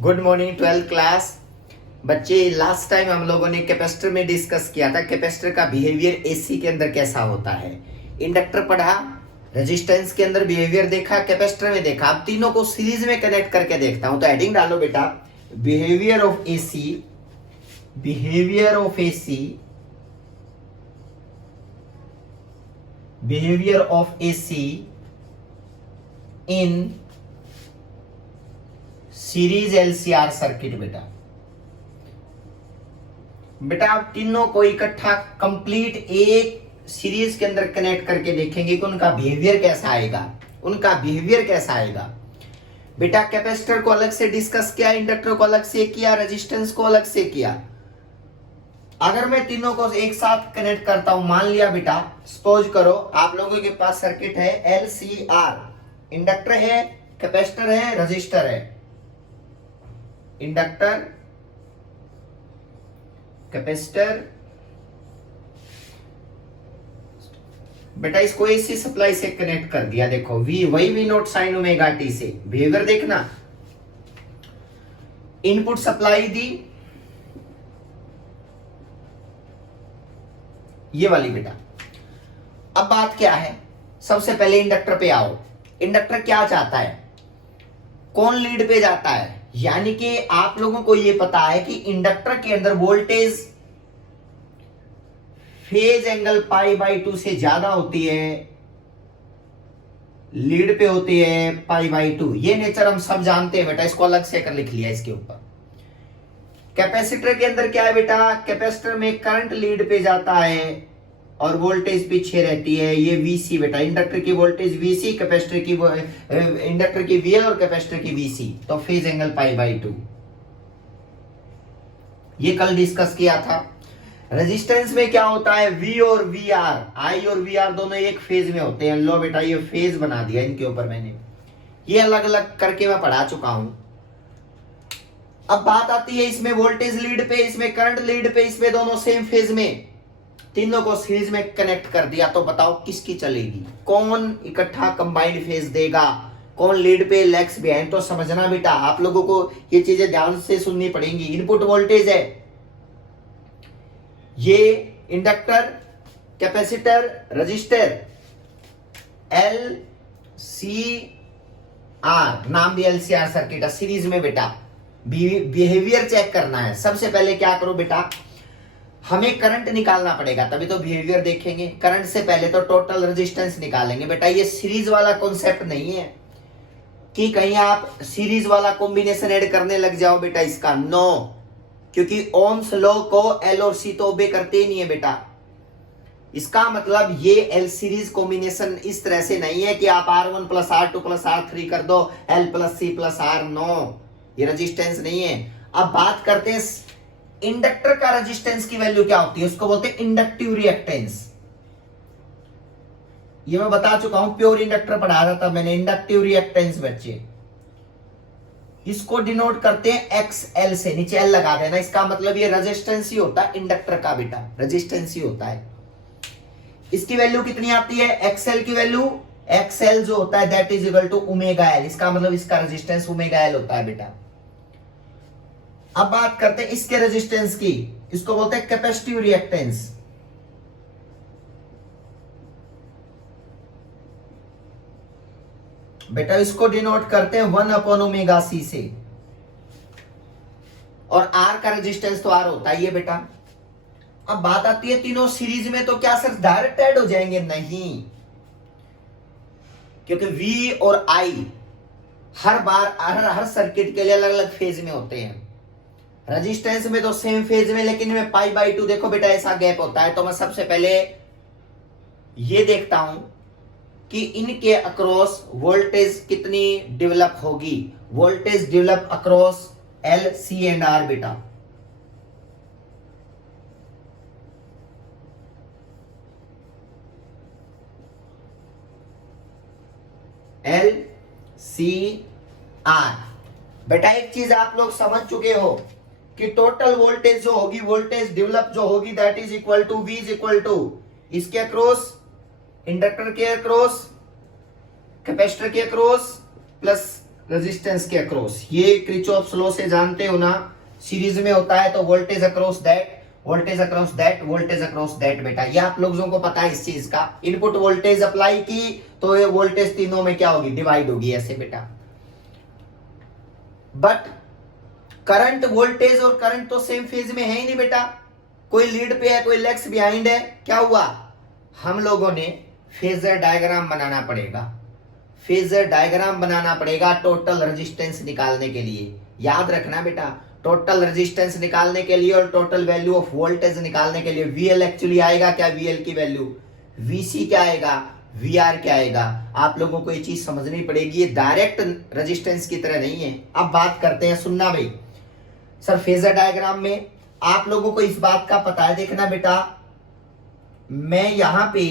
Good morning 12th class बच्चे। Last time हम लोगों ने कैपेसिटर में डिस्कस किया था कैपेसिटर का बिहेवियर एसी के अंदर कैसा होता है। इंडक्टर पढ़ा, रेजिस्टेंस के अंदर बिहेवियर देखा, कैपेसिटर में देखा। अब तीनों को सीरीज में कनेक्ट करके देखता हूं। तो हेडिंग डालो बेटा, behaviour of AC, behaviour of AC, behaviour of AC in series LCR circuit. बेटा आप तीनों को इकट्ठा कंप्लीट एक सीरीज के अंदर कनेक्ट करके देखेंगे कि उनका बिहेवियर कैसा आएगा, उनका बिहेवियर कैसा आएगा। बेटा कैपेसिटर को अलग से डिस्कस किया, इंडक्टर को अलग से किया, रेजिस्टेंस को अलग से किया। अगर मैं तीनों को एक साथ कनेक्ट करता हूं, मान लिया बेटा, सपोज करो आप लोगों के पास सर्किट है एलसीआर, इंडक्टर है, कैपेसिटर है, रेजिस्टर है। इंडक्टर, कैपेसिटर, बेटा इसको एसी सप्लाई से कनेक्ट कर दिया। देखो वी वही V naught sine omega T से बिहेवियर देखना। इनपुट सप्लाई दी ये वाली बेटा। अब बात क्या है, सबसे पहले इंडक्टर पे आओ। इंडक्टर क्या चाहता है, कौन लीड पे जाता है? यानी कि आप लोगों को यह पता है कि इंडक्टर के अंदर voltage phase angle pi by 2 से ज्यादा होती है, लीड पे होती है पाई बाई 2। ये नेचर हम सब जानते हैं बेटा, इसको अलग से कर लिख लिया इसके ऊपर। कैपेसिटर के अंदर क्या है बेटा, कैपेसिटर में करंट लीड पे जाता है और वोल्टेज पीछे रहती है, ये वीसी बेटा। इंडक्टर की वोल्टेज वीसी, कैपेसिटर की इंडक्टर की वीएल और कैपेसिटर की वीसी। तो फेज एंगल पाई बाई 2, ये कल डिस्कस किया था। रेजिस्टेंस में क्या होता है, वी और वी आर, आई और वी आर दोनों एक फेज में होते हैं। लो बेटा ये फेज बना दिया इनके ऊपर मैंने, ये अलग अलग करके मैं पढ़ा चुका हूं। अब बात आती है इसमें वोल्टेज लीड पे, इसमें करंट लीड पे, इसमें दोनों सेम फेज में। तीनों को सीरीज में कनेक्ट कर दिया, तो बताओ किसकी चलेगी, कौन इकट्ठा कंबाइंड फेज देगा, कौन लीड पे लेग्स बिहाइंड। तो समझना बेटा, आप लोगों को ये चीजें ध्यान से सुननी पड़ेंगी। इनपुट वोल्टेज है ये inductor, capacitor, resistor, L C R, नाम दिया एलसीआर सर्किट सीरीज में बेटा। बिहेवियर चेक करना है। सबसे पहले क्या करो बेटा, हमें करंट निकालना पड़ेगा, तभी तो बिहेवियर देखेंगे। करंट से पहले तो टोटल रेजिस्टेंस निकालेंगे बेटा। ये सीरीज वाला कॉन्सेप्ट नहीं है कि कहीं आप सीरीज वाला कॉम्बिनेशन ऐड करने लग जाओ बेटा, इसका नो। क्योंकि ओम्स लॉ को एल और सी तो ओबे करते ही नहीं है बेटा। इसका मतलब ये एल सीरीज कॉम्बिनेशन इस तरह से नहीं है कि आप R1 plus R2 plus R3 कर दो, L plus C plus R। No, ये रेजिस्टेंस नहीं है। अब बात करते हैं इंडक्टर का रेजिस्टेंस की वैल्यू क्या होती है, उसको बोलते हैं इंडक्टिव रिएक्टेंस। ये मैं बता चुका हूं, प्योर इंडक्टर पढ़ा रहा था मैंने। इंडक्टिव रिएक्टेंस बच्चे इसको डिनोट करते हैं XL से, नीचे L लगा देना। इसका मतलब ये रेजिस्टेंस ही होता है इंडक्टर का बेटा, रेजिस्टेंस ही होता है। इसकी वैल्यू कितनी आती है, XL की वैल्यू, XL जो होता है that is equal to omega L। इसका मतलब इसका रेजिस्टेंस ओमेगा L होता है बेटा। अब बात करते हैं इसके रेजिस्टेंस की, इसको बोलते हैं कैपेसिटिव रिएक्टेंस। बेटा इसको डिनोट करते हैं 1 अपॉन ओमेगा सी से, और R का रेजिस्टेंस तो R होता ही है बेटा। अब बात आती है तीनों सीरीज में, तो क्या सर डायरेक्ट ऐड हो जाएंगे? नहीं, क्योंकि V और I her bar her circuit के लिए अलग अलग फेज में होते हैं। रेजिस्टेंस में तो सेम फेज में, लेकिन इनमें पाई बाई 2 देखो बेटा ऐसा गैप होता है। तो मैं सबसे पहले ये देखता हूं कि इनके अक्रॉस वोल्टेज कितनी डेवलप होगी। Voltage develop across L, C and R बेटा। L, C, R बेटा। एक चीज आप लोग समझ चुके हो कि टोटल वोल्टेज जो होगी, वोल्टेज डेवलप जो होगी that is equal to V is equal to इसके अक्रॉस, इंडक्टर के अक्रॉस, कैपेसिटर के अक्रॉस प्लस रेजिस्टेंस के अक्रॉस। ये किरचॉफ्स लॉ से जानते हो ना, सीरीज में होता है तो voltage across that, voltage across that, voltage across that. बेटा ये आप लोगों को पता है इस चीज का। इनपुट वोल्टेज अप्लाई की तो ये वोल्टेज तीनों में क्या होगी, डिवाइड होगी ऐसे बेटा। बट करंट, वोल्टेज और करंट तो सेम फेज में है ही नहीं बेटा, कोई लीड पे है कोई लेग्स बिहाइंड है। क्या हुआ, हम लोगों ने फेजर डायग्राम बनाना पड़ेगा, फेजर डायग्राम बनाना पड़ेगा टोटल रेजिस्टेंस निकालने के लिए। याद रखना बेटा, टोटल रेजिस्टेंस निकालने के लिए और टोटल वैल्यू ऑफ वोल्टेज निकालने के लिए VL एक्चुअली आएगा क्या, VL की वैल्यू, VC क्या आएगा, VR क्या आएगा। आप लोगों को ये चीज समझनी पड़ेगी, ये डायरेक्ट रेजिस्टेंस की तरह नहीं है। अब बात करते हैं, सुनना भाई सर, फेजर डायग्राम में आप लोगों को इस बात का पता है, देखना बेटा मैं यहां पे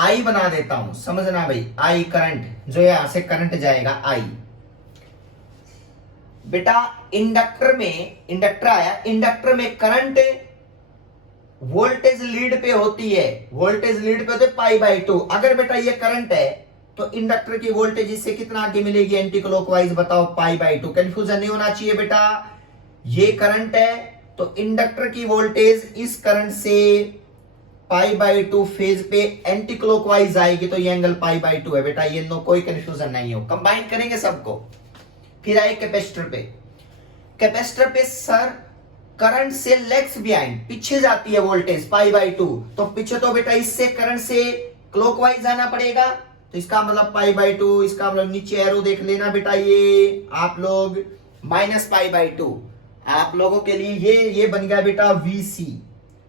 I बना देता हूं, समझना भाई, I करंट जो यहां से करंट जाएगा I। बेटा इंडक्टर में, इंडक्टर आया, इंडक्टर में करंट वोल्टेज लीड पे होती है, वोल्टेज लीड पे होती है π/2। अगर बेटा ये करंट है तो इंडक्टर की वोल्टेज इससे कितना आगे मिलेगी, एंटी क्लॉकवाइज, बताओ π/2। कंफ्यूजन नहीं होना चाहिए बेटा, ये करंट है तो इंडक्टर की वोल्टेज इस करंट से π/2 फेज पे एंटी क्लॉकवाइज आएगी, तो ये एंगल π/2 है बेटा। ये नो, कोई कंफ्यूजन नहीं हो, कंबाइन करेंगे सबको। फिर आए कैपेसिटर पे, कैपेसिटर पे सर करंट से लेग्स बिहाइंड, पीछे जाती है वोल्टेज π/2, तो पीछे तो बेटा इससे करंट से क्लॉकवाइज आना पड़ेगा, तो इसका मतलब π/2, इसका मतलब नीचे एरो देख लेना बेटा, ये आप लोग -π/2। आप लोगों के लिए ये बन गया बेटा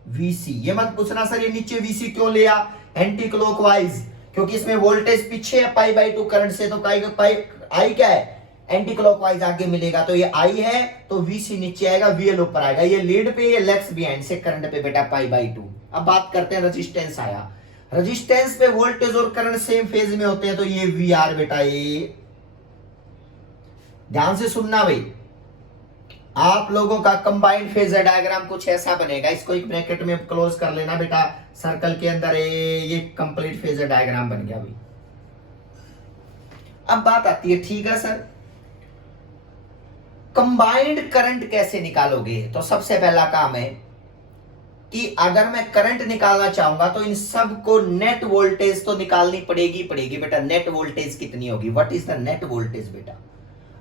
VC। ये मत पूछना सर ये नीचे VC क्यों लिया, एंटी क्लॉकवाइज, क्योंकि इसमें वोल्टेज पीछे है π/2 करंट से, तो I क्या है, एंटी क्लॉकवाइज आगे मिलेगा, तो ये I है तो VC नीचे आएगा, VL ऊपर आएगा। ये लीड पे, ये लेग्स बिहाइंड से करंट पे बेटा π/2। अब बात करते हैं रेजिस्टेंस आया, रेजिस्टेंस पे वोल्टेज और करंट सेम फेज में होते हैं, तो ये VR बेटा, ये ध्यान से सुनना भाई, आप लोगों का कंबाइंड फेजर डायग्राम कुछ ऐसा बनेगा। इसको एक ब्रैकेट में क्लोज कर लेना बेटा, सर्कल के अंदर ये कंप्लीट फेजर डायग्राम बन गया भाई। अब बात आती है, ठीक है सर कंबाइंड करंट कैसे निकालोगे, तो सबसे पहला काम है कि अगर मैं करंट निकालना चाहूंगा तो इन सब को नेट वोल्टेज तो निकालनी पड़ेगी बेटा। नेट वोल्टेज कितनी होगी, what is the net voltage बेटा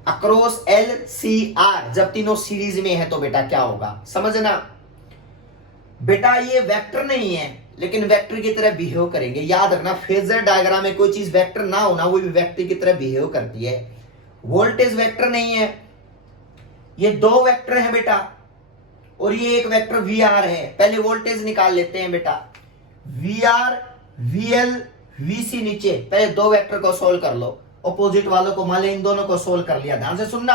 अक्रॉस LCR, जब तीनों सीरीज में है तो बेटा क्या होगा, समझना बेटा। ये वेक्टर नहीं है लेकिन वेक्टर की तरह बिहेव करेंगे, याद रखना। फेजर डायग्राम में कोई चीज वेक्टर ना होना, वो भी वेक्टर की तरह बिहेव करती है। वोल्टेज वेक्टर नहीं है, ये दो वेक्टर है बेटा, और ये एक वेक्टर VR है। पहले वोल्टेज निकाल लेते हैं बेटा, VR, VL, VC नीचे, पहले दो वेक्टर को सोल्व कर लो, ऑपोजिट वालों को मान ले, इन दोनों को सोल्व कर लिया। ध्यान से सुनना,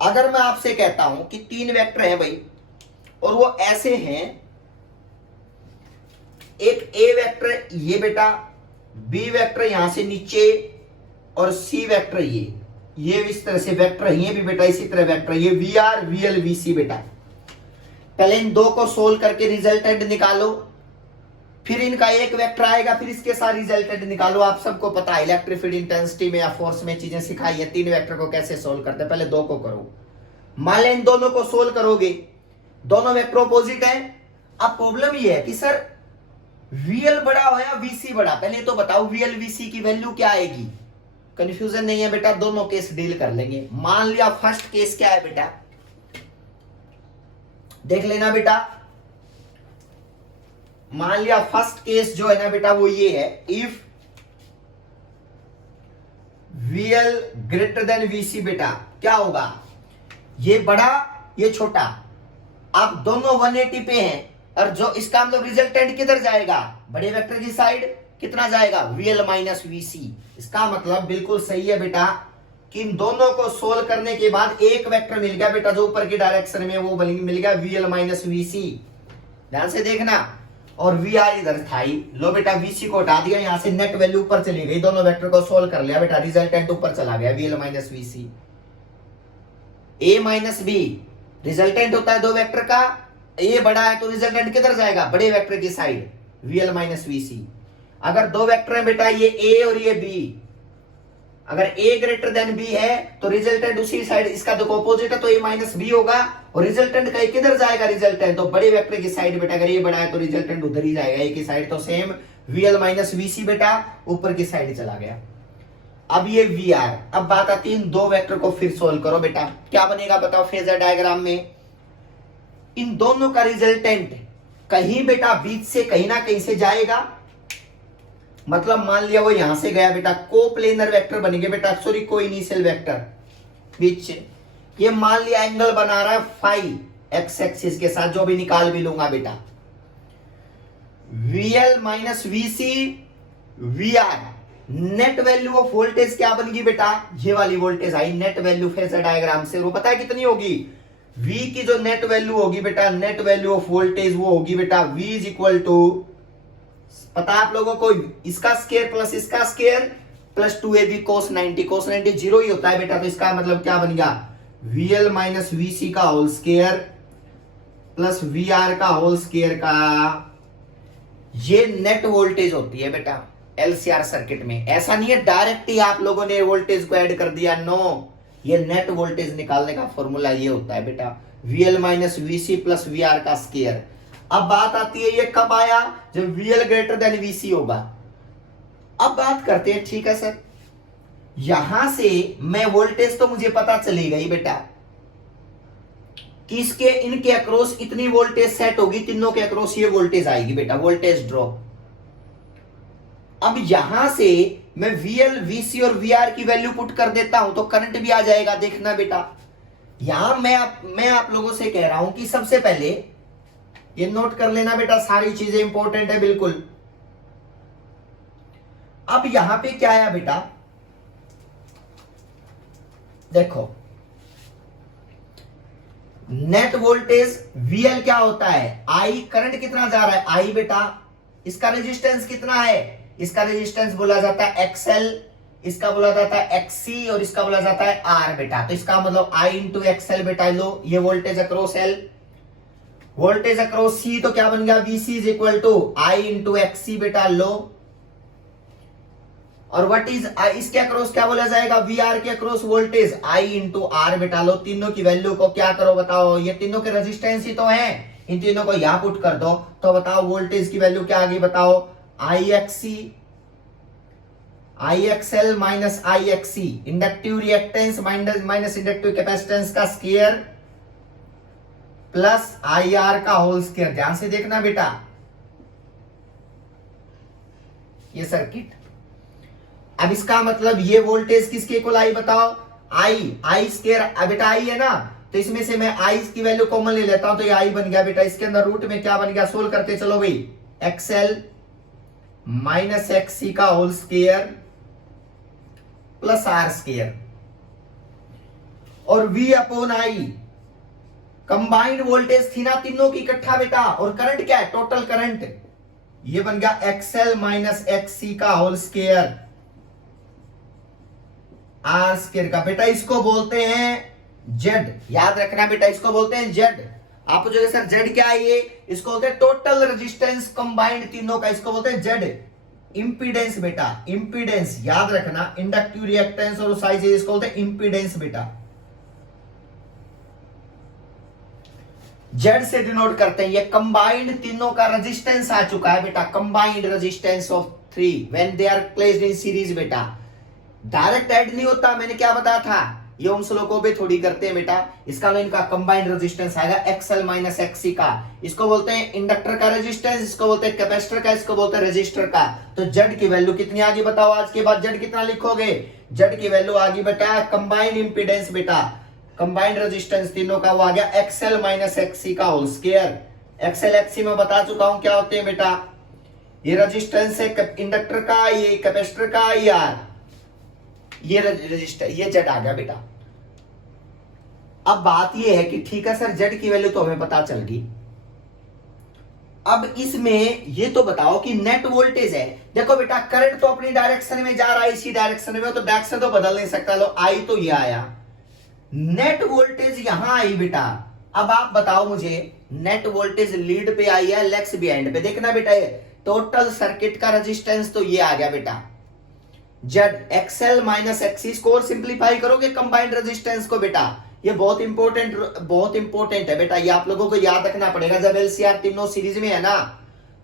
अगर मैं आपसे कहता हूं कि तीन वेक्टर हैं भाई, और वो ऐसे हैं, एक A वेक्टर ये बेटा, B वेक्टर यहां से नीचे, और C वेक्टर ये इस तरह से वेक्टर, ये भी बेटा इसी तरह वेक्टर, ये VR, VL, VC बेटा। पहले इन दो को सोल्व करके रिजल्टेंट निकालो, फिर इनका एक वेक्टर आएगा, फिर इसके साथ रिजल्टेंट निकालो। आप सबको पता है इलेक्ट्रिक फील्ड इंटेंसिटी में या फोर्स में चीजें सिखाई है, तीन वेक्टर को कैसे सोल्व करते हैं। पहले दो को करो, मान लें इन दोनों को सोल्व करोगे, दोनों वेक्टर अपोजिट है। अब प्रॉब्लम ये है कि सर VL बड़ा हो या VC बड़ा, पहले तो बताओ VL VC की वैल्यू क्या आएगी। कंफ्यूजन नहीं है बेटा, दोनों केस डील कर लेंगे। मान लिया फर्स्ट केस क्या है बेटा, देख लेना बेटा। मान लिया फर्स्ट केस जो है ना बेटा वो ये है, if VL greater than VC बेटा क्या होगा, ये बड़ा ये छोटा। अब दोनों 180 पे हैं, और जो इसका मतलब रिजल्टेंट किधर जाएगा, बड़े वेक्टर की साइड, कितना जाएगा VL माइनस VC। इसका मतलब बिल्कुल सही है बेटा कि इन दोनों को सोल्व करने के बाद एक वेक्टर मिल गया बेटा जो ऊपर की डायरेक्शन में, वो मिल गया VL माइनस VC। ध्यान से देखना, और VR इधर था ही, लो बेटा VC को हटा दिया, यहां से नेट वैल्यू ऊपर चली गई, दोनों वेक्टर को सोल्व कर लिया बेटा, रिजल्टेंट ऊपर चला गया VL minus VC। A minus B resultant होता है दो वेक्टर का, A बड़ा है तो रिजल्टेंट किधर जाएगा, बड़े वेक्टर की साइड, VL माइनस VC। अगर दो वेक्टर है बेटा, ये ए और ये बी, अगर ए ग्रेटर देन बी है तो रिजल्टेंट उसी साइड, इसका देखो ऑपोजिट है तो ए माइनस बी होगा, और रिजल्टेंट का किधर जाएगा रिजल्टेंट, तो बड़े वेक्टर की साइड बेटा, अगर ये बड़ा है तो रिजल्टेंट उधर ही जाएगा, ए की साइड, तो सेम वीएल माइनस वीसी बेटा ऊपर की साइड चला गया। अब ये वी आर, अब बात आती है इन दो वेक्टर को फिर सोल्व करो बेटा, क्या बनेगा बताओ फेजर डायग्राम में। इन दोनों का रिजल्टेंट कहीं बेटा बीच से कहीं ना कहीं से जाएगा, मतलब मान लिया वो यहां से गया बेटा, कोप्लेनर वेक्टर बनेंगे बेटा, सॉरी को इनिशियल वेक्टर बीच से, ये मान लिया एंगल बना रहा है फाई एक्स एक्सिस के साथ, जो भी निकाल भी लूंगा बेटा, VL minus VC V R, net value of voltage क्या बनेगी बेटा, ये वाली voltage I net value phasor diagram से, वो पता है कितनी होगी, V की जो नेट वैल्यू होगी बेटा, नेट वैल्यू ऑफ वोल्टेज वो होगी बेटा V इज इक्वल टू, पता है आप लोगों को, इसका स्क्वायर प्लस इसका square plus 2ab cos 90, cos 90 zero ही होता है बेटा, तो इसका मतलब क्या बन गया, VL माइनस VC का होल स्क्वायर प्लस VR का होल स्क्वायर का, ये नेट वोल्टेज होती है बेटा LCR सर्किट में। ऐसा नहीं है डायरेक्ट ही आप लोगों ने वोल्टेज को ऐड कर दिया, नो, ये नेट वोल्टेज निकालने का फॉर्मूला ये होता है बेटा, VL minus VC plus VR का स्क्वायर। अब बात आती है ये कब आया, जब VL ग्रेटर देन VC होगा। अब बात करते हैं, ठीक है सर, यहां से मैं वोल्टेज तो मुझे पता चली गई बेटा कि इसके इनके अक्रॉस इतनी वोल्टेज सेट होगी, तीनों के अक्रॉस ये वोल्टेज आएगी बेटा, वोल्टेज ड्रॉप। अब यहां से मैं VL VC और VR की वैल्यू पुट कर देता हूं तो करंट भी आ जाएगा, देखना बेटा। यहां मैं आप लोगों से कह रहा हूं कि सबसे पहले ये नोट कर लेना बेटा, सारी चीजें इंपॉर्टेंट है बिल्कुल। अब यहां पे क्या आया बेटा, देखो नेट वोल्टेज VL क्या होता है, I करंट कितना जा रहा है I बेटा, इसका रेजिस्टेंस कितना है, इसका रेजिस्टेंस बोला जाता है XL, इसका बोला जाता है XC और इसका बोला जाता है R बेटा, तो इसका मतलब I इंटू XL बेटा, लो ये voltage across L, voltage across C तो क्या बन गया VC is equal to I into XC बेटा, लो, और व्हाट इज इसके अक्रॉस क्या बोला जाएगा, VR के across voltage I into R बेटा, लो, तीनों की वैल्यू को क्या करो बताओ, ये तीनों के रेजिस्टेंस ही तो है, इन तीनों को यहां पुट कर दो तो बताओ वोल्टेज की वैल्यू क्या आ गई बताओ, IXC IXL minus IXC, inductive reactance minus inductive capacitance का स्क्वायर प्लस IR का होल स्क्वायर। ध्यान से देखना बेटा ये सर्किट। अब इसका मतलब ये वोल्टेज किसके इक्वल आई बताओ, I स्क्वायर बेटा I है ना, तो इसमें से मैं I की वैल्यू कॉमन ले लेता हूं तो ये I बन गया बेटा, इसके अंदर रूट में क्या बन गया, सोल्व करते चलो भाई, XL माइनस XC का whole square plus R square, और V upon I combined voltage थी ना तीनों की इकट्ठा बेटा, और करंट क्या है, टोटल करंट, ये बन गया XL माइनस XC का होल स्क्वायर R स्क्वायर का बेटा, इसको बोलते हैं Z, याद रखना बेटा इसको बोलते हैं Z। आप पूछोगे सर Z क्या है, ये इसको बोलते हैं टोटल रेजिस्टेंस कंबाइंड तीनों का, इसको बोलते हैं Z। इंपीडेंस बेटा, इंपीडेंस याद रखना, इंडक्टिव रिएक्टेंस और साइज इसको बोलते हैं इंपीडेंस बेटा, Z से डिनोट करते हैं। ये कंबाइंड तीनों का रेजिस्टेंस आ चुका है बेटा, combined resistance of 3 when they are placed in series बेटा, डायरेक्ट ऐड नहीं होता, मैंने क्या बताया था, ये ओम्स लॉ को भी थोड़ी करते हैं बेटा। इसका इनका कंबाइंड रेजिस्टेंस आएगा XL माइनस XC का, इसको बोलते हैं इंडक्टर का रेजिस्टेंस, इसको बोलते हैं कैपेसिटर का, इसको बोलते हैं रेजिस्टर का। तो Z की वैल्यू कितनी आ गई बताओ, आज के बाद Z कितना लिखोगे, Z की वैल्यू आ गई बेटा कंबाइंड इंपीडेंस बेटा, कंबाइंड रेजिस्टेंस तीनों का वो आ गया XL माइनस XC का होल स्क्वायर। XL XC में बता चुका हूं क्या होते हैं बेटा, ये रेजिस्टेंस है इंडक्टर का, ये कैपेसिटर का, ये रजिस्टर, ये Z आ गया बेटा। अब बात ये है कि ठीक है सर Z की वैल्यू तो हमें पता चल गई, अब इसमें ये तो बताओ कि नेट वोल्टेज है, देखो बेटा करंट तो अपनी डायरेक्शन में जा रहा है, इसी डायरेक्शन में, तो डायरेक्शन तो बदल नहीं सकता, लो I तो ये आया, नेट वोल्टेज यहां आई बेटा। अब आप बताओ मुझे नेट वोल्टेज लीड पे आई है लेग्स बिहाइंड पे, देखना बेटा टोटल सर्किट का रेजिस्टेंस तो ये आ गया बेटा Z XL minus XC square simplify करोगे कंबाइंड रेजिस्टेंस को बेटा। ये बहुत इंपॉर्टेंट है बेटा, ये आप लोगों को याद रखना पड़ेगा। जब एलसीआर तीनों सीरीज में है ना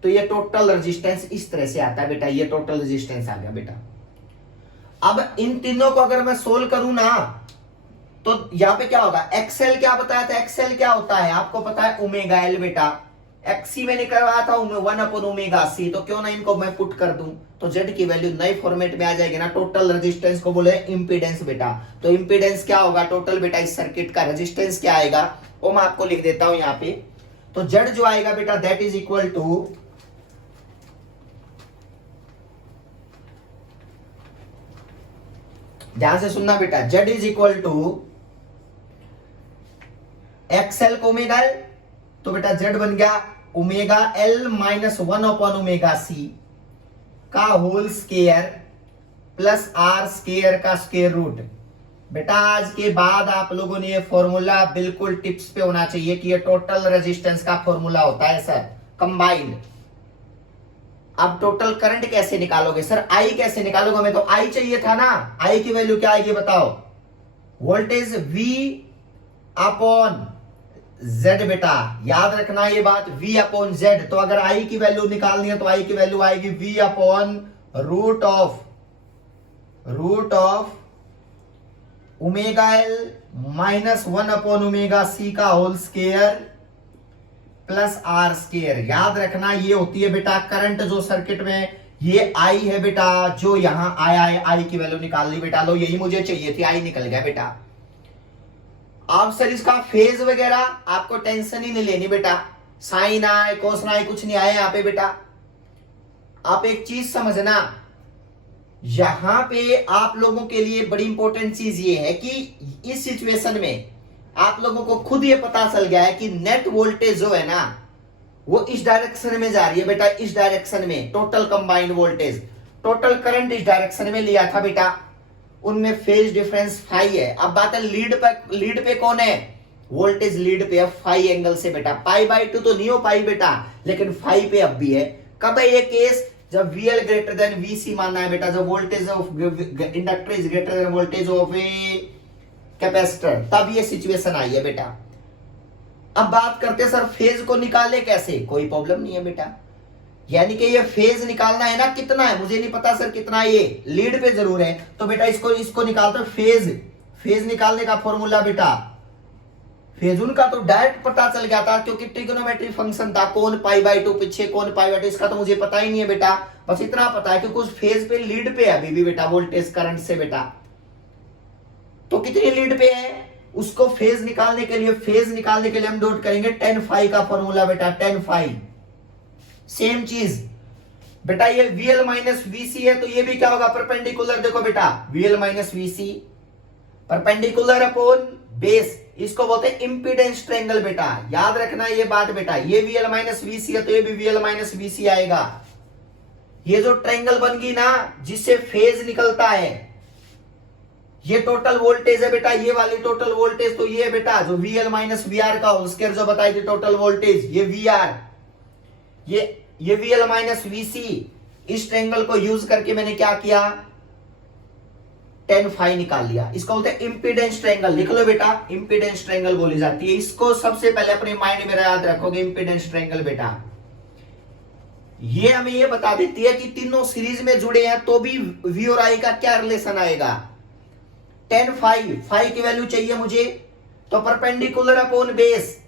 तो ये टोटल रेजिस्टेंस इस तरह से आता है बेटा, ये टोटल रेजिस्टेंस आ गया बेटा। अब इन तीनों को अगर मैं सोल्व करूं ना तो यहां पे क्या होगा, एक्सएल क्या बताया था, एक्सएल क्या होता है आपको पता है, ओमेगा एल बेटा। एक्सी मैंने करवाया था 1/ओमेगा सी, तो क्यों ना इनको मैं पुट कर दूं तो जेड की वैल्यू नई फॉर्मेट में आ जाएगी ना। टोटल रेजिस्टेंस को बोले इंपीडेंस बेटा, तो इंपीडेंस क्या होगा टोटल बेटा, इस सर्किट का रेजिस्टेंस क्या आएगा वो मैं आपको लिख देता हूं यहां पे। तो जेड जो आएगा बेटा दैट इज इक्वल टू ध्यान से सुनना बेटा, Z is equal to XL को ओमेगा एल, तो बेटा जेड बन गया ओमेगा एल माइनस 1/ओमेगा सी का whole square plus R square का स्केयर रूट। बेटा आज के बाद आप लोगों ने ये फॉर्मूला बिल्कुल टिप्स पे होना चाहिए कि ये टोटल रेजिस्टेंस का फॉर्मूला होता है सर कंबाइंड। अब टोटल करंट कैसे निकालोगे सर, आई कैसे निकालोगे, हमें तो आई चाहिए था ना। आई की वैल्यू क्या आएगी बताओ, वोल्टेज V अपॉन Z बेटा, याद रखना ये बात, V अपॉन Z। तो अगर I की वैल्यू निकालनी है तो I की वैल्यू आएगी V upon root of omega L minus 1/ओमेगा सी का whole square plus R square. याद रखना ये होती है बेटा करंट जो सर्किट में, ये I है बेटा जो यहां आया है, I की वैल्यू निकाल ली बेटा। लो यही मुझे चाहिए थी, I निकल गया बेटा। आप सर इसका फेज वगैरह आपको टेंशन ही नहीं लेनी बेटा, साइन आए कोसाइन आए कुछ नहीं आया यहां पे बेटा। आप एक चीज समझना, यहां पे आप लोगों के लिए बड़ी इंपॉर्टेंट चीज ये है कि इस सिचुएशन में आप लोगों को खुद ये पता चल गया है कि नेट वोल्टेज जो है ना वो इस डायरेक्शन में जा रही है बेटा, इस डायरेक्शन में total combined voltage, total current इस डायरेक्शन में लिया था बेटा, उनमें फेज डिफरेंस फाई है। अब बात है लीड पे कौन है, वोल्टेज लीड पे है फाई एंगल से बेटा। पाई/2 तो नहीं हो पाई बेटा, लेकिन फाई पे अब भी है। कब है ये केस, जब VL ग्रेटर देन VC मानना है बेटा, जब voltage of inductor is greater then voltage of a capacitor, तब ये सिचुएशन आई है बेटा। अब बात करते सर फेज को निकाले कैसे, कोई प्रॉब्लम नहीं है बेटा। यानी कि ये फेज निकालना है ना, कितना है मुझे नहीं पता सर कितना है, ये लीड पे जरूर है, तो बेटा इसको निकालते फेज निकालने का फॉर्मूला बेटा, फेज उनका तो डायरेक्ट पता चल गया था क्योंकि ट्रिग्नोमेट्री फंक्शन था, कौन पाई/2 पीछे कौन पाई/2, इसका तो मुझे पता ही नहीं है बेटा। बस इतना पता है कि कुछ फेज पे लीड पे है अभी भी बेटा वोल्टेज करंट से बेटा। तो कितनी लीड पे है उसको फेज निकालने के लिए हम नोट करेंगे tan phi का फॉर्मूला बेटा, tan phi। सेम चीज बेटा, ये VL माइनस VC है तो ये भी क्या होगा परपेंडिकुलर, देखो बेटा VL minus VC perpendicular upon base, इसको बोलते हैं इंपीडेंस ट्रायंगल बेटा। याद रखना ये बात बेटा, ये VL माइनस VC है तो ये भी VL माइनस VC आएगा। ये जो ट्रायंगल बन गई ना जिससे फेज निकलता है, ये टोटल वोल्टेज है बेटा, ये वाली टोटल वोल्टेज तो ये है बेटा जो VL माइनस VR का होल स्क्वायर जो बताई थी टोटल वोल्टेज, ये VR, ये VL माइनस VC। इस ट्रायंगल को यूज करके मैंने क्या किया, tan phi निकाल लिया। इसको बोलते हैं इंपीडेंस ट्रायंगल, लिख लो बेटा इंपीडेंस ट्रायंगल बोली जाती है। इसको सबसे पहले अपने माइंड में याद रखोगे इंपीडेंस ट्रायंगल बेटा। ये हमें ये बता देती है कि तीनों सीरीज में जुड़े हैं तो भी V और I का क्या रिलेशन आएगा। tan phi की वैल्यू चाहिए मुझे, तो परपेंडिकुलर अपॉन बेस,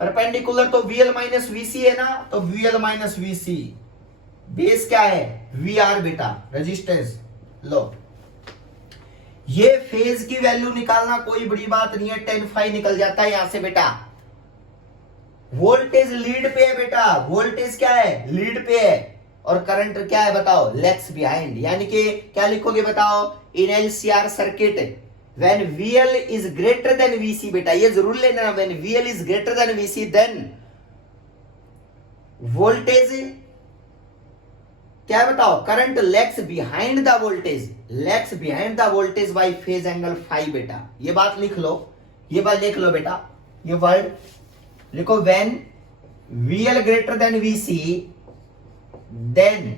परपेंडिकुलर तो VL माइनस VC है ना, तो VL माइनस VC, बेस क्या है VR बेटा रेजिस्टेंस। लो ये फेज की वैल्यू निकालना कोई बड़ी बात नहीं है, tan phi निकल जाता है यहां से बेटा। वोल्टेज लीड पे है बेटा, वोल्टेज क्या है लीड पे है, और करंट क्या है बताओ लैग्स बिहाइंड। यानी कि क्या लिखोगे बताओ, इन LCR circuit when VL is greater than VC बेटा, ये जरूर लेना, when VL is greater than VC then voltage क्या है बताओ, current lags behind the voltage by phase angle phi बेटा। ये बात लिख लो, ये बात लिख लो बेटा, ये वर्ड लिखो, when VL greater than VC then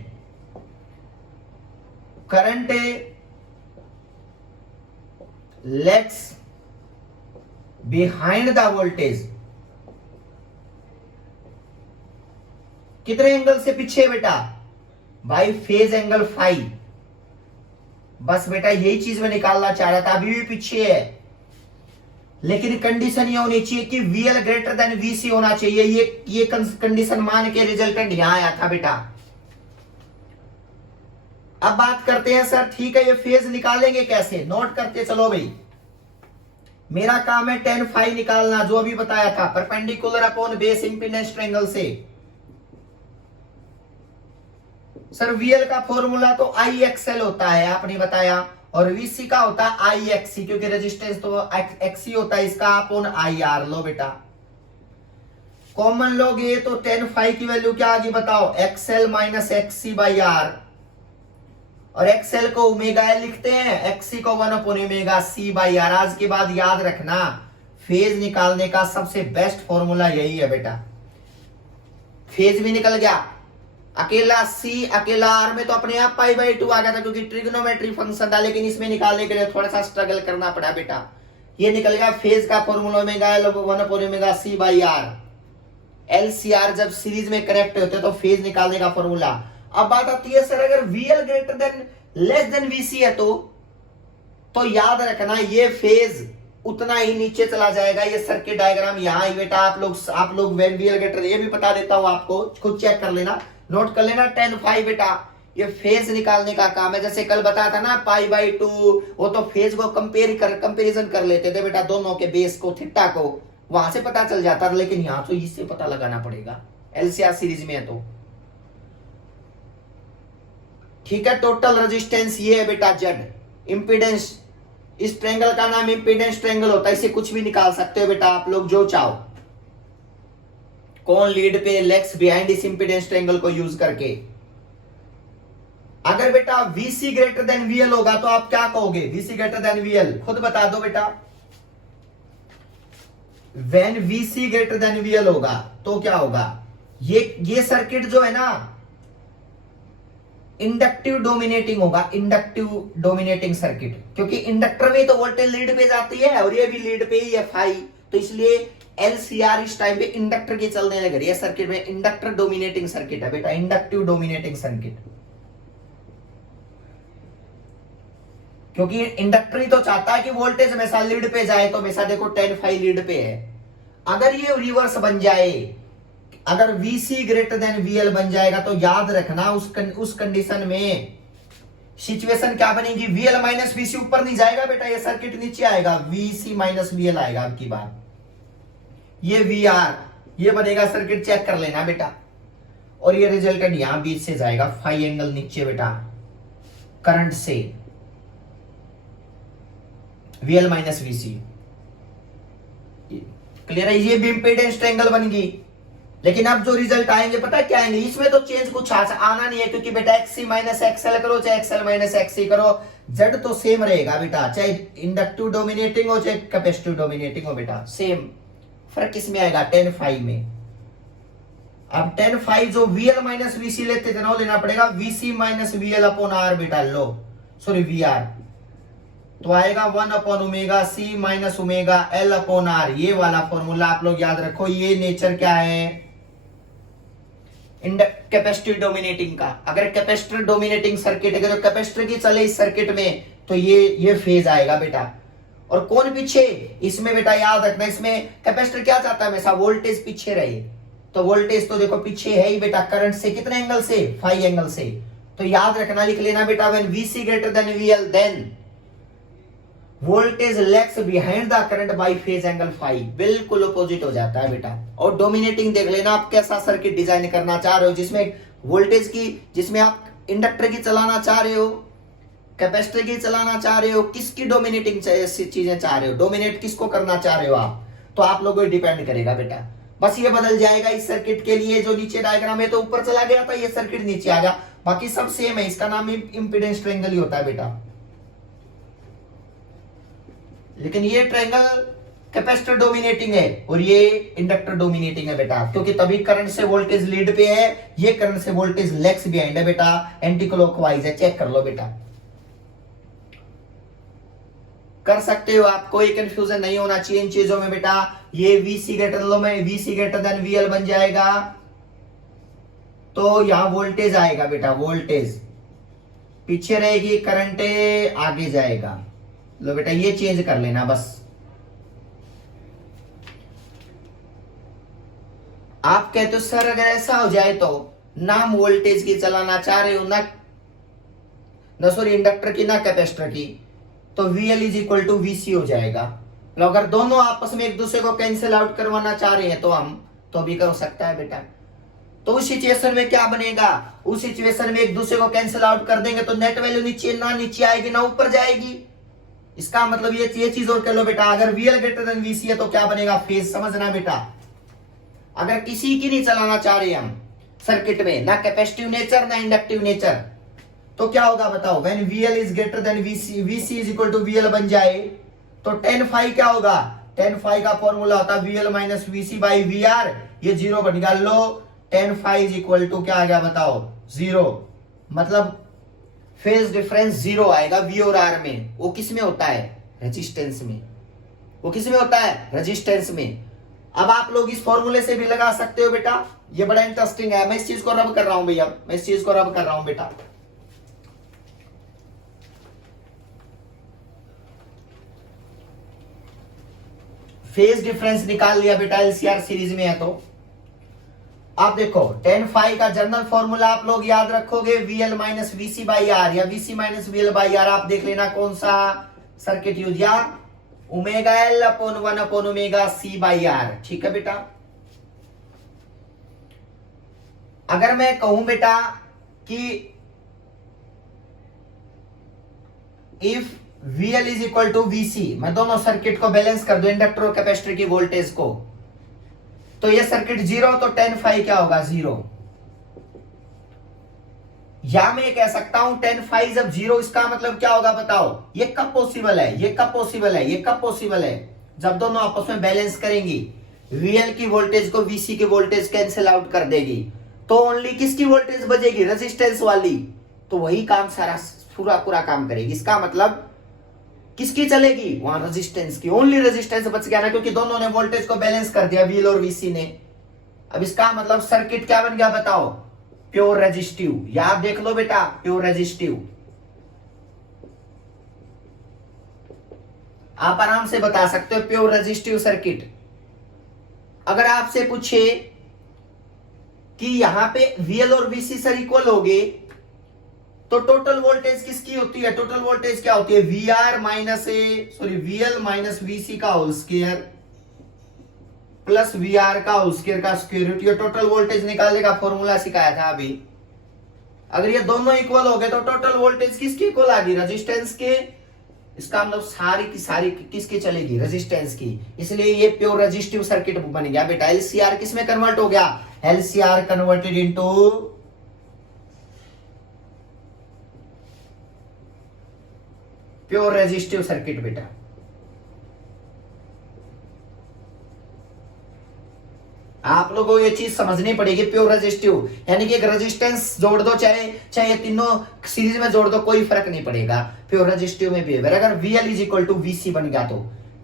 current lags behind the voltage, कितने एंगल से पीछे बेटा? By phase angle phi. बस बेटा यही चीज में निकालना चाह रहा था, अभी भी पीछे है, लेकिन कंडीशन ये होनी चाहिए कि VL ग्रेटर देन VC होना चाहिए। ये कंडीशन मान के रिजल्टेंट यहां आया था बेटा। अब बात करते हैं सर ठीक है ये फेज निकालेंगे कैसे, नोट करते चलो भाई। मेरा काम है tan phi निकालना, जो अभी बताया था, perpendicular upon base impedance triangle से। सर VL का फॉर्मूला तो IXL होता है, आपने बताया, और VC का होता है IXC, क्योंकि रेजिस्टेंस तो XC होता है, इसका अपॉन IR। लो बेटा कॉमन लोगे तो tan phi की वैल्यू क्या आगे बताओ? XL minus XC by R, और XL को ओमेगा L लिखते हैं, XC को 1 upon omega C by R। आज के बाद याद रखना फेज निकालने का सबसे बेस्ट फॉर्मूला यही है बेटा। फेज भी निकल गया, अकेला C अकेला R में तो अपने आप पाई बाई 2 आ गया था, क्योंकि ट्रिग्नोमेट्री फंक्शन था, लेकिन इसमें निकालने के लिए थोड़ा सा स्ट्रगल करना पड़ा बेटा। ये निकल गया फेज का formula omega L 1 upon omega C by R। LCR जब सीरीज में कनेक्ट होते हैं तो फेज निकालने का फॉर्मूला। अब बात आती है सर अगर VL greater than less than VC है तो याद रखना ये फेज उतना ही नीचे चला जाएगा। ये सर्किट डायग्राम यहां ही बेटा, आप लोग वेन VL ग्रेटर, ये भी बता देता हूं आपको, खुद चेक कर लेना, नोट कर लेना। tan phi बेटा ये फेज निकालने का काम है। जैसे कल बताया था ना पाई बाई 2, वो तो फेज को कंपेरिजन कर लेते थे बेटा, दोनों के बेस को, थीटा को, वहां से पता चल जाता था, लेकिन यहां तो इससे पता लगाना पड़ेगा, LCR सीरीज में है तो। ठीक है, टोटल रेजिस्टेंस ये है बेटा Z। इंपीडेंस, इस ट्रायंगल का नाम इंपीडेंस ट्रायंगल होता है, इसे कुछ भी निकाल सकते हो बेटा आप लोग जो चाहो। कौन लीड पे, लेग्स बिहाइंड इस इंपीडेंस ट्रायंगल को यूज करके। अगर बेटा VC ग्रेटर देन VL होगा तो आप क्या कहोगे? VC ग्रेटर देन VL खुद बता दो बेटा। When VC greater than VL होगा तो क्या होगा? ये सर्किट जो है ना इंडक्टिव डोमिनेटिंग होगा, इंडक्टिव डोमिनेटिंग सर्किट, क्योंकि इंडक्टर में तो वोल्टेज लीड पे जाती है और ये भी लीड पे ही है फाई, तो इसलिए LCR इस टाइम पे इंडक्टर की चलने लग रही है सर्किट में। इंडक्टर डोमिनेटिंग सर्किट है बेटा, इंडक्टिव डोमिनेटिंग सर्किट, क्योंकि इंडक्टर ही तो चाहता है कि वोल्टेज हमेशा लीड पे जाए, तो हमेशा देखो tan phi लीड पे है। अगर ये रिवर्स बन जाए, अगर VC ग्रेटर देन VL बन जाएगा तो याद रखना उस कंडीशन में सिचुएशन क्या बनेगी? VL माइनस VC ऊपर नहीं जाएगा बेटा, ये सर्किट नीचे आएगा, VC माइनस VL आएगा। अब की बात ये VR, ये बनेगा सर्किट, चेक कर लेना बेटा। और ये रिजल्टेंट यहां बीच से जाएगा, फाई एंगल नीचे बेटा करंट से, VL माइनस VC। क्लियर है? ये भी इंपीडेंस ट्रायंगल बन गई। लेकिन अब जो रिजल्ट आएंगे पता है क्या आएंगे? इसमें तो चेंज कुछ आना नहीं है, क्योंकि बेटा XC माइनस XL करो चाहे XL माइनस XC करो, Z तो सेम रहेगा बेटा, चाहे इंडक्टिव डोमिनेटिंग हो चाहे कैपेसिटिव डोमिनेटिंग हो बेटा, सेम। फर्क किसमें आएगा? tan phi में। अब tan phi जो VL माइनस VC लेते थे ना, वो लेना पड़ेगा VC minus VL upon R बेटा, लो सॉरी VR, तो आएगा 1 upon omega C minus omega L upon R। ये वाला फॉर्मूला आप लोग याद रखो। ये नेचर क्या है? कैपेसिटिव डोमिनेटिंग का। अगर कैपेसिटर डोमिनेटिंग सर्किट, अगर कैपेसिटर की चले इस सर्किट में तो ये फेज आएगा बेटा। और कौन पीछे? इसमें बेटा याद रखना, इसमें कैपेसिटर क्या चाहता है? हमेशा वोल्टेज पीछे रहे, तो वोल्टेज तो देखो पीछे है ही बेटा, करंट से कितने एंगल से? फाई एंगल से। तो याद रखना, लिख लेना बेटा, when VC greater than VL then voltage lags behind the current by phase angle phi. बिल्कुल अपोजिट हो जाता है बेटा। और डोमिनेटिंग देख लेना, आप कैसा सर्किट डिजाइन करना चाह रहे हो, जिसमें वोल्टेज की, जिसमें आप इंडक्टर की चलाना चाह रहे हो, कैपेसिटर की चलाना चाह रहे हो, किसकी डोमिनेटिंग चीजें चाह रहे हो, डोमिनेट किसको करना चाह रहे हो आप, तो आप लोगों को डिपेंड करेगा बेटा। बस ये बदल जाएगा इस सर्किट के लिए, जो नीचे डायग्राम है तो ऊपर चला गया था, ये सर्किट नीचे आ गया, बाकी सब सेम है। इसका नाम इंपीडेंस ट्रायंगल ही होता है बेटा। लेकिन ये ट्रायंगल कैपेसिटर डोमिनेटिंग है और ये इंडक्टर डोमिनेटिंग है बेटा, क्योंकि तभी करंट से वोल्टेज लीड पे है, ये करंट से वोल्टेज लेग्स बिहाइंड है बेटा, एंटी क्लॉकवाइज है, चेक कर लो बेटा, कर सकते हो आप, कोई कंफ्यूजन नहीं होना चाहिए इन चीजों में बेटा। ये VC ग्रेटर लो में VC ग्रेटर देन VL बन जाएगा, तो यहां वोल्टेज आएगा बेटा, वोल्टेज पीछे रहेगी, करंट आगे जाएगा। लो बेटा ये चेंज कर लेना बस। आप कहते हो सर अगर ऐसा हो जाए तो ना हम वोल्टेज की चलाना चाह रहे हो ना सॉरी इंडक्टर की ना कैपेसिटर की, तो VL is equal to VC हो जाएगा। तो अगर दोनों आपस में एक दूसरे को कैंसिल आउट करवाना चाह रहे हैं तो हम तो भी कर सकता है बेटा। तो उस सिचुएशन में क्या बनेगा, उस सिचुएशन में एक दूसरे को कैंसिल आउट कर देंगे तो नेट वैल्यू नीचे आएगी ना ऊपर जाएगी। इसका मतलब ये चीज और कह लो बेटा, अगर VL ग्रेटर देन VC है तो क्या बनेगा, फेज समझना बेटा। अगर किसी की नहीं चलाना चाह रहे हम सर्किट में, ना कैपेसिटिव नेचर ना इंडक्टिव नेचर, तो क्या होगा बताओ, when VL is greater than VC is equal to VL बन जाए तो tan phi क्या होगा, tan phi का फॉर्मूला होता है VL minus VC by VR, ये जीरो बन गया। लो tan phi इज इक्वल टू क्या आ गया बताओ, जीरो, मतलब फेज डिफरेंस जीरो आएगा V और R में। वो किस में होता है, रेजिस्टेंस में, वो किस में होता है, रेजिस्टेंस में। अब आप लोग इस फॉर्मूले से भी लगा सकते हो बेटा, ये बड़ा इंटरेस्टिंग है, मैं इस चीज को रब कर रहा हूं भैया, मैं इस चीज को रब कर रहा हूं बेटा। फेज डिफरेंस निकाल लिया बेटा, LCR सीरीज में है तो। आप देखो tan phi का जनरल फॉर्मूला आप लोग याद रखोगे, VL minus VC by R या VC minus VL by R, आप देख लेना कौन सा सर्किट यूज, या omega L upon 1 upon omega C by R, ठीक है बेटा। अगर मैं कहूं बेटा कि if VL is equal to VC, मैं दोनों सर्किट को बैलेंस कर दूं, इंडक्टर और कैपेसिटर की वोल्टेज को, तो ये सर्किट जीरो, तो tan phi क्या होगा, जीरो। या मैं कह सकता हूं tan phi जब जीरो, इसका मतलब क्या होगा बताओ, ये कब पॉसिबल है, ये कब पॉसिबल है, ये कब पॉसिबल है, जब दोनों आपस में बैलेंस करेंगी, VL की वोल्टेज को VC की वोल्टेज कैंसिल आउट कर देगी, तो ओनली किसकी वोल्टेज बचेगी, रेजिस्टेंस वाली, तो वही काम सारा पूरा काम करेगी। इसका मतलब किसकी चलेगी, वहां रेजिस्टेंस की, ओनली रेजिस्टेंस बच गया ना, क्योंकि दोनों ने वोल्टेज को बैलेंस कर दिया, VL और VC ने। अब इसका मतलब सर्किट क्या बन गया बताओ, प्योर रेजिस्टिव। याद देख लो बेटा, प्योर रेजिस्टिव। आप आराम से बता सकते हो प्योर रेजिस्टिव सर्किट। अगर आपसे पूछे कि यहां पे VL और VC सर इक्वल हो गए, तो टोटल वोल्टेज किसकी होती है, टोटल वोल्टेज क्या होती है, VL माइनस VC का होल स्क्वायर प्लस VR का होल स्क्वायर का स्क्वायर रूट, ये टोटल वोल्टेज निकालने का फॉर्मूला सिखाया था अभी। अगर ये दोनों इक्वल हो गए तो टोटल वोल्टेज किसकी इक्वल आ गई, रेजिस्टेंस के। इसका मतलब सारी की सारी किसकी चलेगी, रेजिस्टेंस की, इसलिए ये प्योर रेजिस्टिव सर्किट बन गया बेटा। LCR किस में कन्वर्ट हो गया, LCR converted into pure resistive circuit बेटा। आप लोगों को ये चीज समझनी पड़ेगी, प्योर रेजिस्टिव यानी कि एक रेजिस्टेंस जोड़ दो, चाहे ये तीनों सीरीज में जोड़ दो, कोई फर्क नहीं पड़ेगा, प्योर रेजिस्टिव में बिहेवियर। अगर VL is equal to VC बन गया तो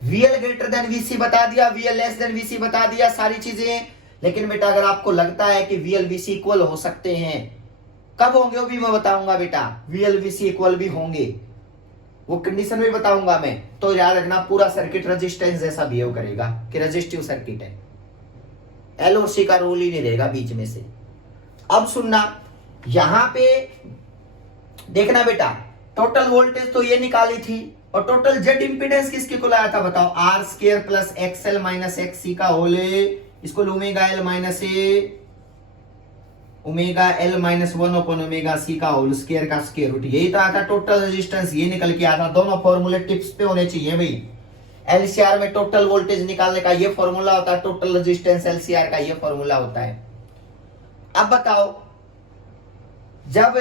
VL ग्रेटर देन VC बता दिया, VL लेस देन VC बता दिया, सारी चीजें। लेकिन बेटा अगर आपको लगता है कि VL VC इक्वल हो सकते हैं, कब होंगे वो भी मैं बताऊंगा बेटा, VL VC इक्वल भी होंगे, वो कंडीशन भी बताऊंगा मैं। तो याद रखना पूरा सर्किट रेजिस्टेंस जैसा बिहेव करेगा कि रेजिस्टिव सर्किट है, L और C का रोल ही नहीं रहेगा बीच में से। अब सुनना, यहां पे देखना बेटा, टोटल वोल्टेज तो ये निकाली थी, और टोटल जेड इंपीडेंस किसकी को लाया था बताओ, R square plus XL minus XC का होल, इसको omega L minus omega L minus 1 upon omega C का होल स्क्वायर का स्क्वायर रूट, यही तो आता टोटल रेजिस्टेंस, ये निकल के आता। दोनों फॉर्मूले टिप्स पे होने चाहिए भाई। LCR में टोटल वोल्टेज निकालने का ये फॉर्मूला होता है, टोटल रेजिस्टेंस LCR का ये फॉर्मूला होता है। अब बताओ, जब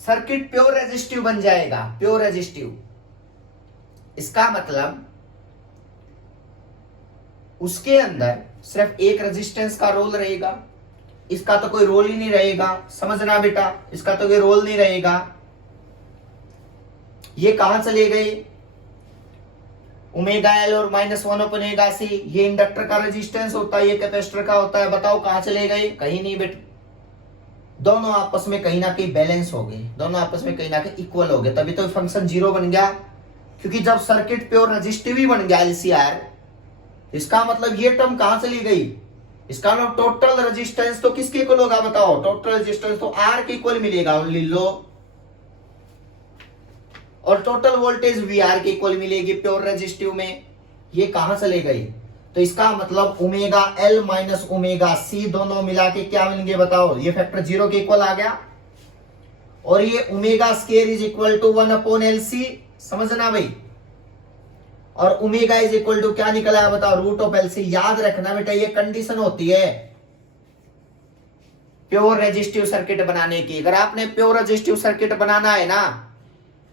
सर्किट प्योर रेजिस्टिव बन जाएगा, प्योर रेजिस्टिव, इसका मतलब उसके अंदर सिर्फ एक रेजिस्टेंस का रोल रहेगा, इसका तो कोई रोल ही नहीं रहेगा। समझना बेटा, इसका तो कोई रोल नहीं रहेगा। ये कहां चले गए, ओमेगा एल और -1/सी, ये इंडक्टर का रेजिस्टेंस होता है, ये कैपेसिटर का होता है। बताओ कहां चले गए, कहीं नहीं बेटा। दोनों आपस में कहीं ना कहीं बैलेंस हो गए, दोनों आपस में कहीं ना कहीं इक्वल हो गए, तभी तो फंक्शन 0 बन गया। क्योंकि जब सर्किट प्योर रेजिस्टिव ही बन गया एलसीआर, इसका मतलब ये टर्म कहां चली गई, इसका मतलब टोटल रेजिस्टेंस तो किसके इक्वल होगा बताओ, टोटल रेजिस्टेंस तो आर के इक्वल मिलेगा ओनली लो, और टोटल वोल्टेज वीआर के इक्वल मिलेगी प्योर रेजिस्टिव में। ये कहां चले गई, तो इसका मतलब omega L minus omega C दोनों मिला के क्या मिलेंगे बताओ, ये फैक्टर 0 के इक्वल आ गया। और ये omega square is equal to 1/LC, समझना भाई। और ओमेगा इज इक्वल टू क्या निकला है बताओ, √LC। याद रखना बेटा, ये कंडीशन होती है प्योर रेजिस्टिव सर्किट बनाने की। अगर आपने प्योर रेजिस्टिव सर्किट बनाना है ना,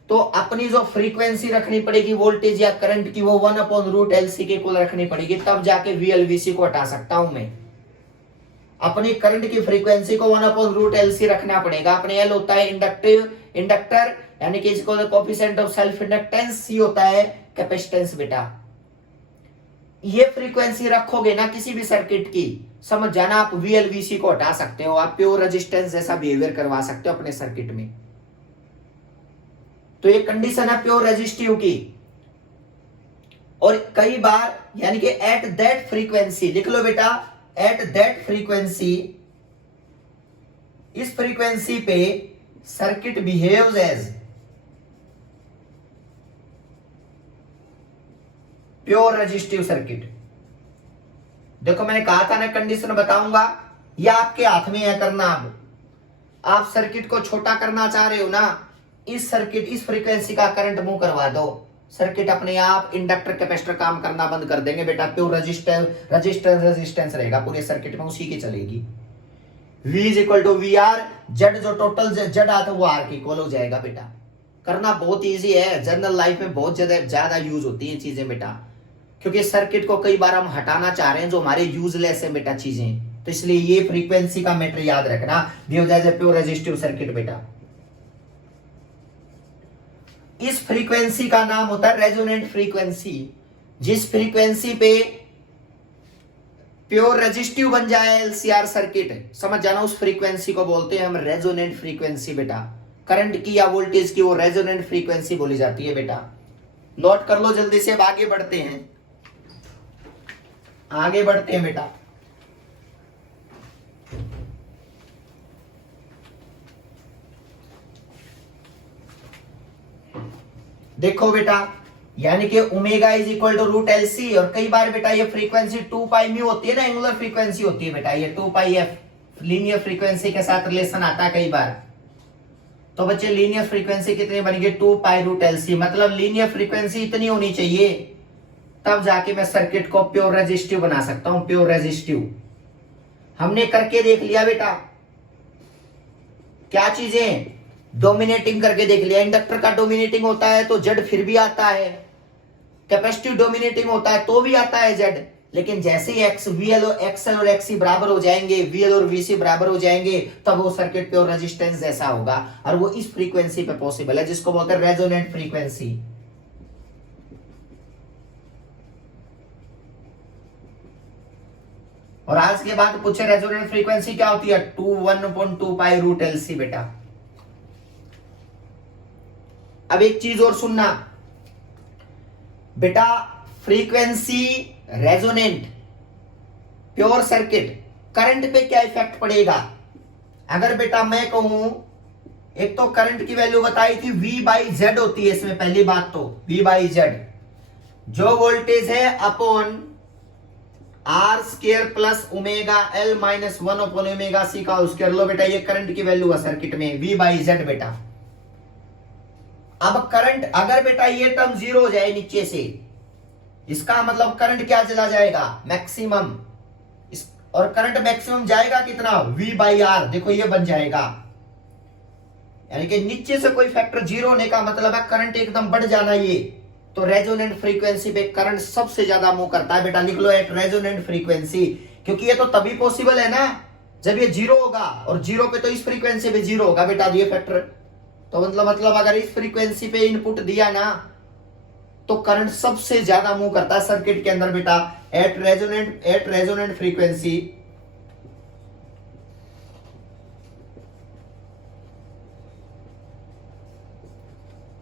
तो अपनी जो फ्रीक्वेंसी रखनी पड़ेगी वोल्टेज या करंट की, वो 1/√LC के इक्वल रखनी पड़ेगी, तब जाके VLVC को हटा सकता हूं मैं। अपनी करंट की फ्रीक्वेंसी को 1/√LC रखना पड़ेगा। अपने L होता है इंडक्टर यानी कि इसको coefficient of self inductance, C होता है कैपेसिटेंस बेटा। ये फ्रीक्वेंसी रखोगे ना किसी भी सर्किट की, समझ जाना आप VLVC को हटा सकते हो, आप प्योर रेजिस्टेंस जैसा बिहेवियर करवा सकते हो अपने सर्किट में। तो ये कंडीशन है प्योर रेजिस्टिव की। और कई बार यानी कि एट दैट फ्रीक्वेंसी, लिख लो बेटा, एट दैट फ्रीक्वेंसी, इस फ्रीक्वेंसी पे circuit behaves as pure resistive circuit. देखो मैंने कहा था ना कंडीशन बताऊंगा, यह आपके हाथ में है करना। अब आप सर्किट को छोटा करना चाह रहे हो ना, इस सर्किट इस फ्रीक्वेंसी का करंट मूव करवा दो, सर्किट अपने आप इंडक्टर कैपेसिटर काम करना बंद कर देंगे बेटा। प्योर रेजिस्टेंस रहेगा पूरे सर्किट में, उसी की चलेगी। V is equal to VR, Z जो टोटल जेड आता है वो आर के इक्वल हो जाएगा बेटा। करना बहुत इजी है, जनरल लाइफ में बहुत ज्यादा यूज होती है चीजें बेटा, क्योंकि सर्किट को कई बार हम हटाना चाह रहे हैं जो हमारे यूजलेस है बेटा चीजें, तो इसलिए ये फ्रीक्वेंसी का मैटर याद रखना, प्योर रेजिस्टिव सर्किट बेटा। इस फ्रीक्वेंसी का नाम होता है रेजोनेंट फ्रीक्वेंसी। जिस फ्रीक्वेंसी पे प्योर रेजिस्टिव बन जाए एलसीआर सर्किट, समझ जाना, उस फ्रीक्वेंसी को बोलते हैं हम रेजोनेंट फ्रीक्वेंसी बेटा। करंट की या वोल्टेज की वो रेजोनेंट फ्रीक्वेंसी बोली जाती है बेटा। नोट कर लो जल्दी से, अब आगे बढ़ते हैं, आगे बढ़ते हैं बेटा। देखो बेटा, यानी कि omega is equal to √LC, और कई बार बेटा ये फ्रीक्वेंसी 2π होती है ना, एंगुलर फ्रीक्वेंसी होती है बेटा, ये 2πf लीनियर फ्रीक्वेंसी के साथ रिलेशन आता है कई बार। तो बच्चे लीनियर फ्रीक्वेंसी कितनी बनेगी, 2π√LC, मतलब लीनियर फ्रीक्वेंसी इतनी होनी चाहिए, तब जाके मैं सर्किट को प्योर रेजिस्टिव बना सकता हूं। प्योर रेजिस्टिव हमने करके देख लिया बेटा, क्या चीजें डोमिनेटिंग करके देख लिया। इंडक्टर का डोमिनेटिंग होता है तो जेड फिर भी आता है, कैपेसिटिव डोमिनेटिंग होता है तो भी आता है जेड, लेकिन जैसे ही VL और XL और XC बराबर हो जाएंगे, VL और VC बराबर हो जाएंगे, तब वो सर्किट प्योर रेजिस्टेंस जैसा होगा, और वो इस फ्रीक्वेंसी पे पॉसिबल है जिसको बोलते हैं रेजोनेंट फ्रीक्वेंसी। और आज के बाद पूछे रेजोनेंट फ्रीक्वेंसी क्या होती है, 1/2π√LC बेटा। अब एक चीज और सुनना बेटा, frequency resonant pure circuit current पे क्या इफेक्ट पड़ेगा। अगर बेटा मैं कहूं, एक तो करंट की वैल्यू बताई थी V/Z होती है इसमें, पहली बात तो V/Z जो वोल्टेज है upon R² plus omega L minus 1/ωc का स्क्वायर। लो बेटा, ये करंट की वैल्यू है सर्किट में V/Z बेटा। अब करंट अगर बेटा ये टर्म 0 हो जाए नीचे से, इसका मतलब करंट क्या चला जाएगा, मैक्सिमम। और करंट मैक्सिमम जाएगा कितना, V/R, देखो ये बन जाएगा। यानी कि नीचे से कोई फैक्टर 0 होने का मतलब है करंट एकदम बढ़ जाना, ये तो रेजोनेंट फ्रीक्वेंसी पे करंट सबसे ज्यादा मूव करता है बेटा, लिख लो एट रेजोनेंट फ्रीक्वेंसी, क्योंकि ये तो तभी पॉसिबल है ना जब ये जीरो होगा, और जीरो पे तो इस फ्रीक्वेंसी पे जीरो होगा बेटा, ये फैक्टर। तो मतलब अगर इस फ्रीक्वेंसी पे इनपुट दिया ना तो करंट सबसे ज्यादा मूव करता है सर्किट के अंदर बेटा, at resonant frequency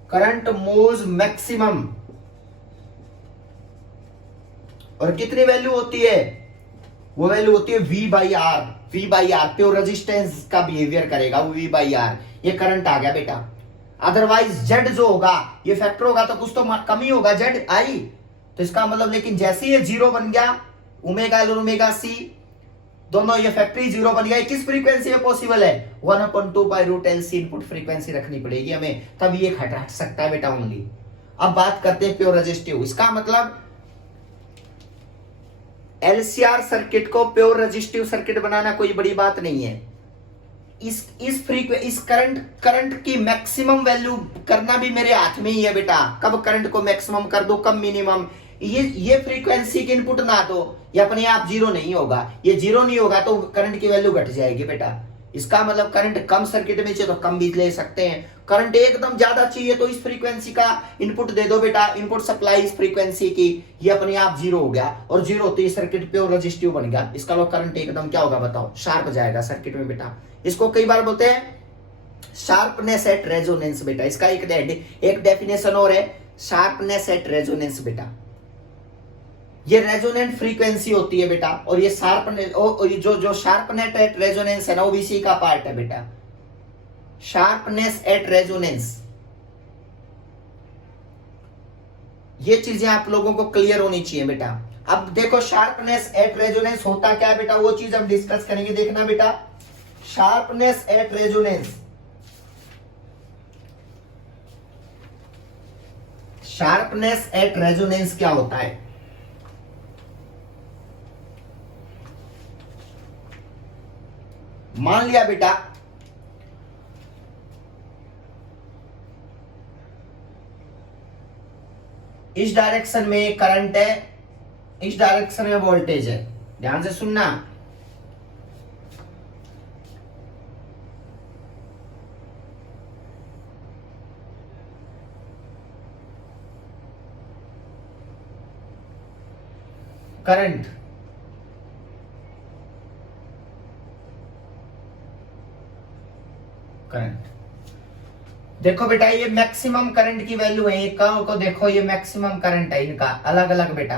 current moves maximum. और कितनी वैल्यू होती है, वो वैल्यू होती है V/R। V/R प्योर रेजिस्टेंस का बिहेवियर करेगा वो V/R, ये करंट आ गया बेटा। अदरवाइज Z जो होगा ये फैक्टर होगा तो कुछ तो कम ही होगा, Z आई, तो इसका मतलब, लेकिन जैसे ये जीरो बन गया, ओमेगा L और ओमेगा C दोनों ये फैक्टरी जीरो बन गया, किस फ्रीक्वेंसी में पॉसिबल है, 1/2/√LC इनपुट फ्रीक्वेंसी रखनी पड़ेगी हमें, तब ये हट सकता है बेटा ओनली। अब बात करते हैं प्योर रेजिस्टिव, इसका मतलब LCR सर्किट को प्योर रेजिस्टिव सर्किट बनाना कोई बड़ी बात नहीं है। इस करंट की मैक्सिमम वैल्यू करना भी मेरे हाथ में ही है बेटा, कब करंट को मैक्सिमम कर दो, कब मिनिमम। ये फ्रीक्वेंसी की इनपुट ना दो, ये अपने आप जीरो नहीं होगा, ये जीरो नहीं होगा तो करंट की वैल्यू घट जाएगी बेटा। इसका मतलब करंट कम सर्किट में चाहिए तो कम भी ले सकते हैं, करंट एकदम ज्यादा चाहिए तो इस फ्रीक्वेंसी का इनपुट दे दो बेटा, इनपुट सप्लाई इस फ्रीक्वेंसी की, ये अपने आप जीरो हो गया, और जीरो होते ही सर्किट प्योर रेजिस्टिव बन गया। इसका मतलब करंट एकदम क्या होगा बताओ, शार्प जाएगा सर्किट में बेटा। इसको कई बार बोलते हैं शार्पनेस एट रेजोनेंस बेटा, इसका एक डेफिनेशन और है, शार्पनेस एट रेजोनेंस बेटा। ये रेजोनेंट फ्रीक्वेंसी होती है बेटा, और ये शार्पनेस, जो शार्पनेस एट रेजोनेंस है ना, वो भी इसी का पार्ट है बेटा, शार्पनेस एट रेजोनेंस। ये चीजें आप लोगों को क्लियर होनी चाहिए बेटा। अब देखो शार्पनेस एट रेजोनेंस होता क्या है बेटा, वो चीज हम डिस्कस करेंगे, देखना बेटा। Sharpness at resonance, sharpness at resonance क्या होता है, मान लिया बेटा इस डायरेक्शन में करंट है, इस डायरेक्शन में वोल्टेज है, ध्यान से सुनना। करंट देखो बेटा, ये मैक्सिमम करंट की वैल्यू है, एक को देखो, ये मैक्सिमम करंट है इनका अलग अलग बेटा।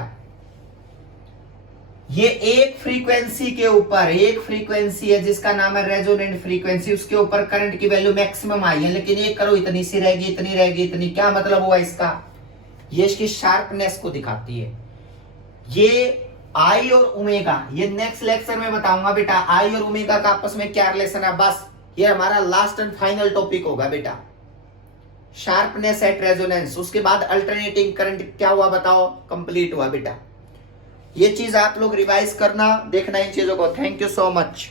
ये एक फ्रीक्वेंसी के ऊपर, एक फ्रीक्वेंसी है जिसका नाम है रेजोनेंट फ्रीक्वेंसी, उसके ऊपर करंट की वैल्यू मैक्सिमम आई है, लेकिन ये करो इतनी सी रहेगी, इतनी रहेगी, इतनी, क्या मतलब हुआ इसका, ये इसकी शार्पनेस को दिखाती है। ये आई और ओमेगा, ये नेक्स्ट लेक्चर में बताऊंगा बेटा, आई और ओमेगा का आपस में क्या रिलेशन है, बस ये हमारा लास्ट एंड फाइनल टॉपिक होगा बेटा, शार्पनेस एट रेजोनेंस। उसके बाद अल्टरनेटिंग करंट क्या हुआ बताओ, कंप्लीट हुआ बेटा। ये चीज आप लोग रिवाइज करना, देखना इन चीजों को। Thank you so much.